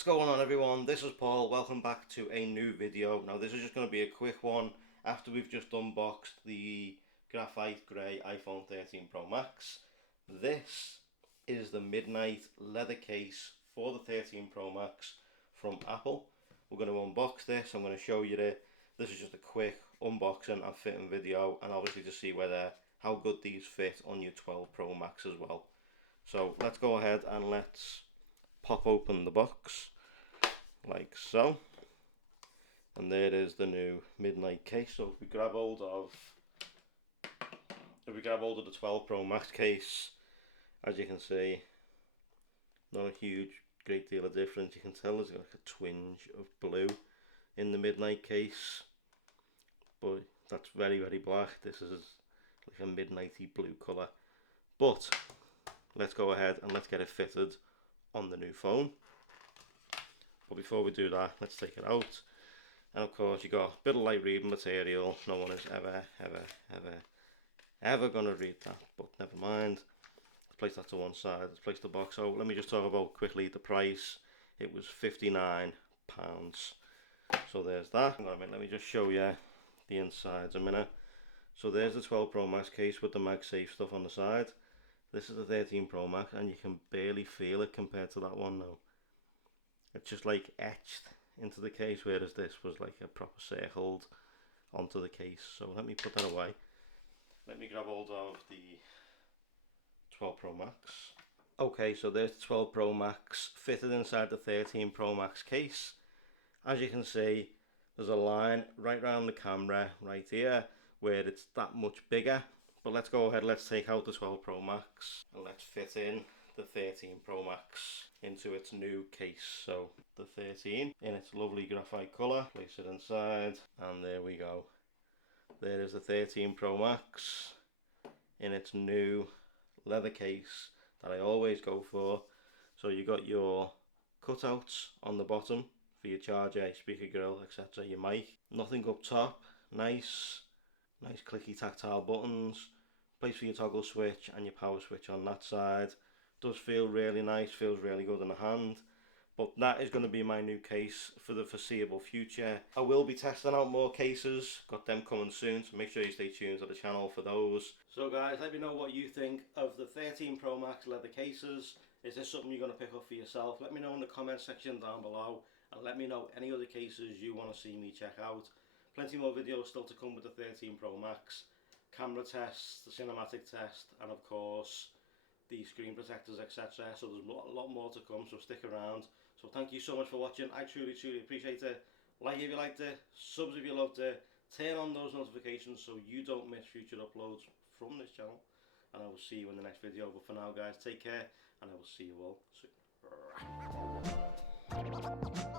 What's going on, everyone? This is Paul. Welcome back to a new video. Now this is just going to be a quick one after we've just unboxed the graphite grey iPhone 13 Pro Max. This is the midnight leather case for the 13 Pro Max from Apple. We're going to unbox this. I'm going to show you it. This is just a quick unboxing and fitting video, and obviously to see how good these fit on your 12 Pro Max as well. So let's go ahead and let's pop open the box like so, and there is the new midnight case. So if we grab hold of the 12 Pro Max case, as you can see, not a great deal of difference. You can tell there's like a twinge of blue in the midnight case, but that's very black. This is like a midnighty blue colour. But let's go ahead and let's get it fitted on the new phone. But before we do that, let's take it out. And of course, you got a bit of light reading material. No one is ever gonna read that, but never mind. Let's place that to one side. Let's place the box out. Let me just talk about quickly the price. It was £59. So there's that. Hang on a minute, let me just show you the insides a minute. So there's the 12 Pro Max case with the MagSafe stuff on the side. This is the 13 Pro Max, and you can barely feel it compared to that one now. It's just like etched into the case, whereas this was like a proper circled onto the case. So let me put that away. Let me grab hold of the 12 Pro Max. Okay, so there's the 12 Pro Max fitted inside the 13 Pro Max case. As you can see, there's a line right around the camera right here where it's that much bigger. But let's go ahead, let's take out the 12 Pro Max and let's fit in the 13 Pro Max into its new case. So the 13 in its lovely graphite colour, place it inside, and there we go. There is the 13 Pro Max in its new leather case that I always go for. So you got your cutouts on the bottom for your charger, speaker grill, etc., your mic. Nothing up top, nice clicky tactile buttons, place for your toggle switch and your power switch on that side. Does feel really nice, feels really good in the hand. But that is going to be my new case for the foreseeable future. I will be testing out more cases, got them coming soon, so make sure you stay tuned to the channel for those. So guys, let me know what you think of the 13 Pro Max leather cases. Is this something you're going to pick up for yourself? Let me know in the comment section down below, and let me know any other cases you want to see me check out. Plenty more videos still to come with the 13 Pro Max. Camera tests, the cinematic test, and of course the screen protectors, etc. So there's a lot more to come, so stick around. So thank you so much for watching. I truly appreciate it. Like if you liked it, subs if you loved it, turn on those notifications so you don't miss future uploads from this channel, and I will see you in the next video. But for now guys, take care, and I will see you all soon.